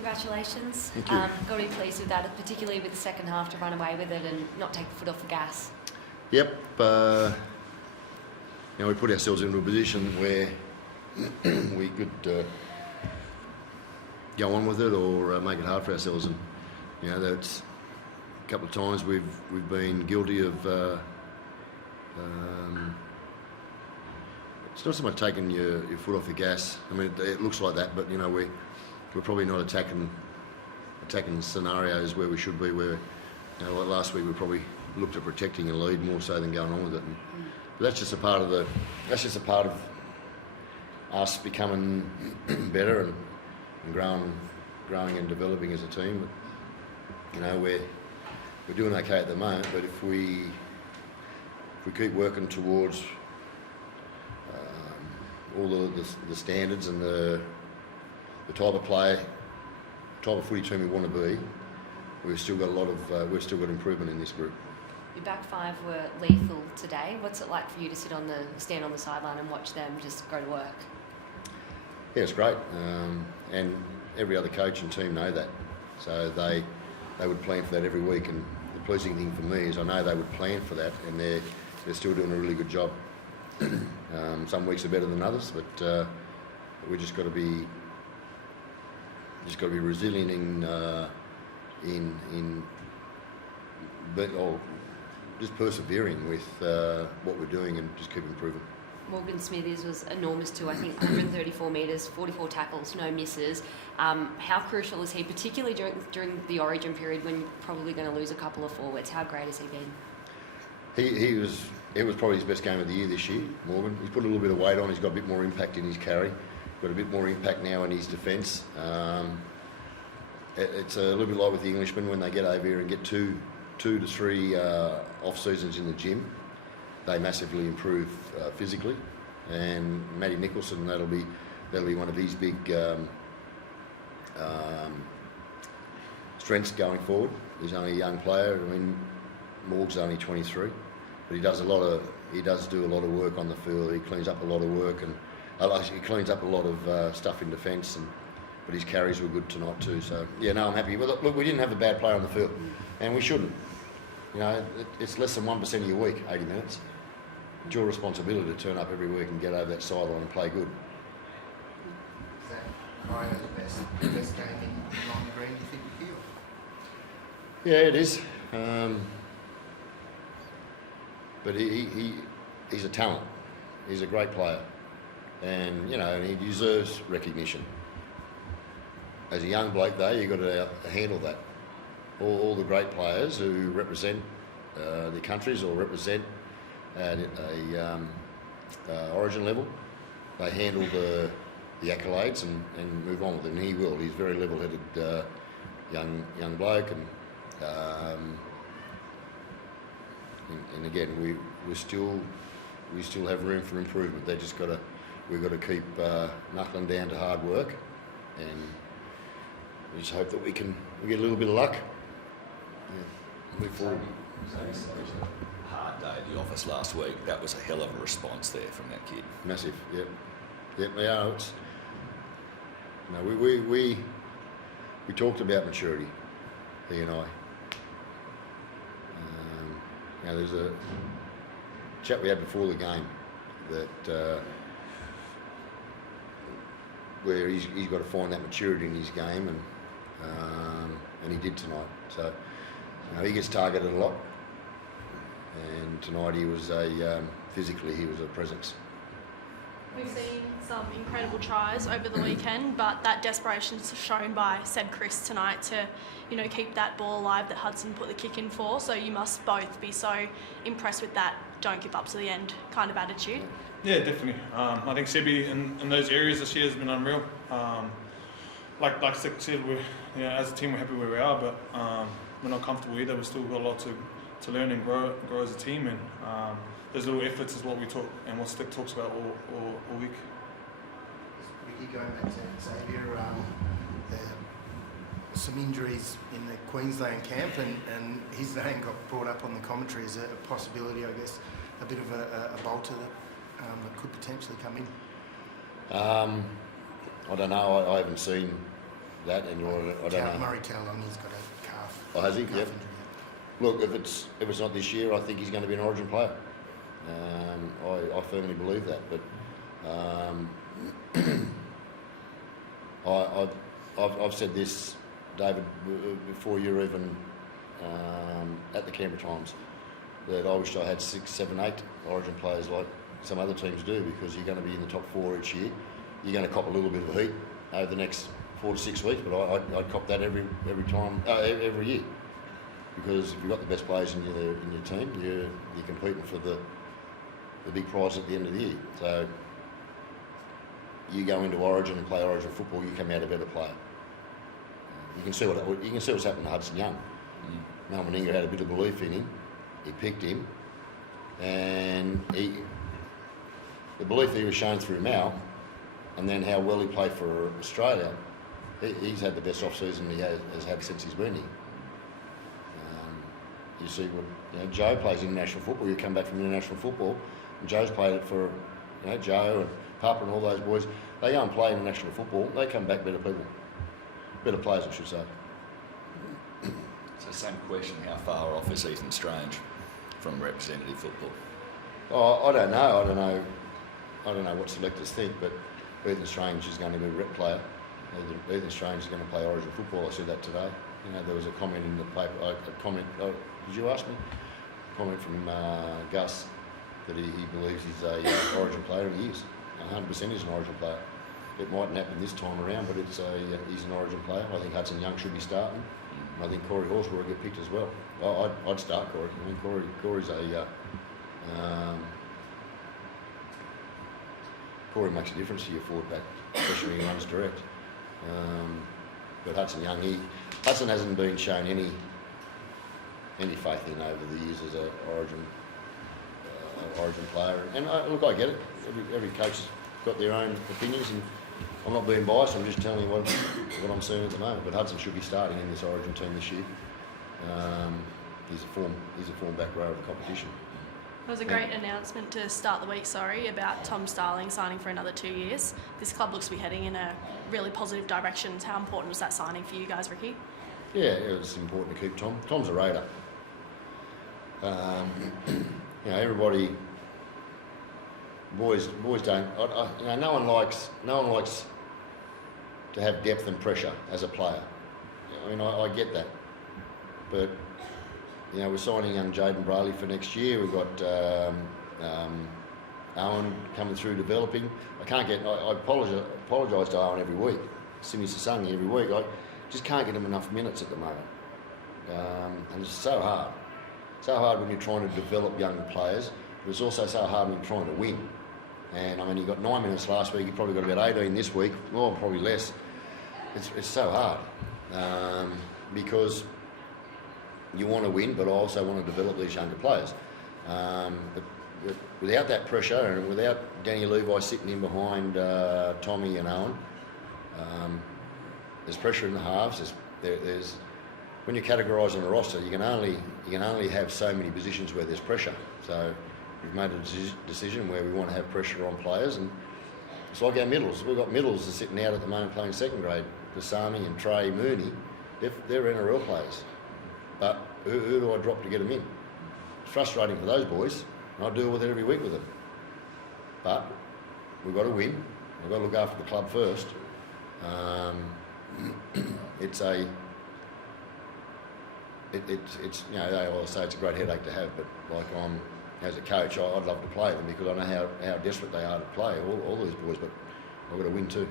congratulations. Thank you. Got to be pleased with that, particularly with the second half to run away with it and not take the foot off the gas. Yep. We put ourselves into a position where we could go on with it or make it hard for ourselves, and that's a couple of times we've been guilty of. It's not so much taking your foot off the gas. I mean, it looks like that, but we're probably not attacking scenarios where we should be. Where like last week we probably looked at protecting a lead more so than going on with it. But that's just a part of us becoming better and growing and developing as a team. But, we're doing okay at the moment. But if we keep working towards all the standards and the type of play, type of footy team we want to be, we've still got improvement in this group. Your back five were lethal today. What's it like for you to stand on the sideline and watch them just go to work? Yeah, it's great, and every other coach and team know that, so they would plan for that every week. And the pleasing thing for me is I know they would plan for that, and they're still doing a really good job. Some weeks are better than others, but we just got to be resilient in just persevering with what we're doing and just keep improving. Morgan Smithies was enormous too. I think 134 metres, 44 tackles, no misses. How crucial is he, particularly during the Origin period when you're probably going to lose a couple of forwards? How great has he been? It was probably his best game of the year this year, Morgan. He's put a little bit of weight on. He's got a bit more impact in his carry. Got a bit more impact now in his defence. It's a little bit like with the Englishmen when they get over here and get two to three off seasons in the gym. They massively improve physically, and Matty Nicholson, that'll be one of his big strengths going forward. He's only a young player. I mean, Morg's only 23, but he does do a lot of work on the field. He cleans up a lot of work, and he cleans up a lot of stuff in defence. But his carries were good tonight too. So I'm happy. But look, we didn't have a bad player on the field, and we shouldn't. It's less than 1% of your week, 80 minutes. It's your responsibility to turn up every week and get over that sideline and play good. Is that Ryan's best game on the green, do you think, with you? Yeah, it is. But he's a talent. He's a great player, and and he deserves recognition. As a young bloke, though, you've got to handle that. All the great players who represent their countries or represent at a Origin level, they handle the accolades and move on with it, and he will. He's a very level-headed young bloke, and again, we still have room for improvement. We've got to keep knuckling down to hard work, and we just hope that we get a little bit of luck. Yeah, move forward. So it was a hard day at the office last week. That was a hell of a response there from that kid. Massive, yep. Yeah, it's. We talked about maturity, he and I. There's a chat we had before the game that where he's got to find that maturity in his game, and he did tonight. So he gets targeted a lot, and tonight he was physically he was a presence. We've seen some incredible tries over the weekend, but that desperation is shown by Seb Chris tonight to, keep that ball alive that Hudson put the kick in for. So you must both be so impressed with that don't give up to the end kind of attitude. Yeah, definitely. I think Sebi in those areas this year has been unreal. Like Seb said, as a team we're happy where we are, but we're not comfortable either. We've still got a lot to learn and grow as a team, and those little efforts is what we talk and what Stick talks about all week. Ricky, going back to Xavier, some injuries in the Queensland camp, and his name got brought up on the commentary as a possibility, I guess, a bit of a bolter that could potentially come in. I don't know. I haven't seen that, and I don't know. Murray Taulongi's got a calf. Oh, has he? Calf Yep. injury. Look, if it's not this year, I think he's going to be an Origin player. I firmly believe that. But I've said this, David, before you're even at the Canberra Times, that I wish I had 6, 7, 8 Origin players like some other teams do, because you're going to be in the top 4 each year. You're going to cop a little bit of heat over the next 4 to 6 weeks, but I'd cop that every time, every year, because if you've got the best players in your team, you're competing for the big prize at the end of the year. So you go into Origin and play Origin football, you come out a better player. You can see what's happened to Hudson Young. Mal Meninga had a bit of belief in him. He picked him, and the belief he was shown through Mal, and then how well he played for Australia, he's had the best off-season he has had since he's been here. You see what Joe plays international football. You come back from international football, and Joe's played it for Joe and Papa and all those boys. They go and play international football. They come back better people, better players, I should say. So same question, how far off is Ethan Strange from representative football? Oh, I don't know. I don't know what selectors think, but Ethan Strange is going to be a rep player. Ethan Strange is going to play Origin football. I said that today. There was a comment in the paper. Did you ask me? A comment from Gus that he believes he's a Origin player, and he is. 100% he's an Origin player. It mightn't happen this time around, but he's an Origin player. I think Hudson Young should be starting. And I think Corey Horsburgh will get picked as well. I'd start Corey. I mean, Corey's Corey makes a difference to your forward back, especially when he runs direct. But Hudson Young, Hudson hasn't been shown any faith in over the years as an Origin player. And look, I get it. Every coach has got their own opinions, and I'm not being biased. I'm just telling you what I'm seeing at the moment. But Hudson should be starting in this Origin team this year. He's a form back row of the competition. It was a great announcement to start the week, about Tom Starling signing for another 2 years. This club looks to be heading in a really positive direction. How important was that signing for you guys, Ricky? Yeah, it was important to keep Tom. Tom's a Raider. Everybody, boys don't. No one likes to have depth and pressure as a player. I get that, but we're signing young Jaden Brayley for next year. We've got Owen coming through developing. I apologise to Owen every week. Simi Sasangi every week. I just can't get him enough minutes at the moment, and it's so hard. So hard when you're trying to develop young players, but it's also so hard when you're trying to win. And he got 9 minutes last week. He probably got about 18 this week, or probably less. It's so hard because you want to win, but I also want to develop these younger players. But without that pressure, and without Danny Levi sitting in behind Tommy and Owen, there's pressure in the halves. There's when you're categorising a roster, you can only have so many positions where there's pressure. So we've made a decision where we want to have pressure on players, and it's like our middles. We've got middles that are sitting out at the moment playing second grade. Kasami and Trey Mooney, they're NRL players. But who do I drop to get them in? It's frustrating for those boys, and I deal with it every week with them. But we've got to win. We've got to look after the club first. I always say it's a great headache to have, but as a coach, I'd love to play them because I know how desperate they are to play, all these boys, but I've got to win too.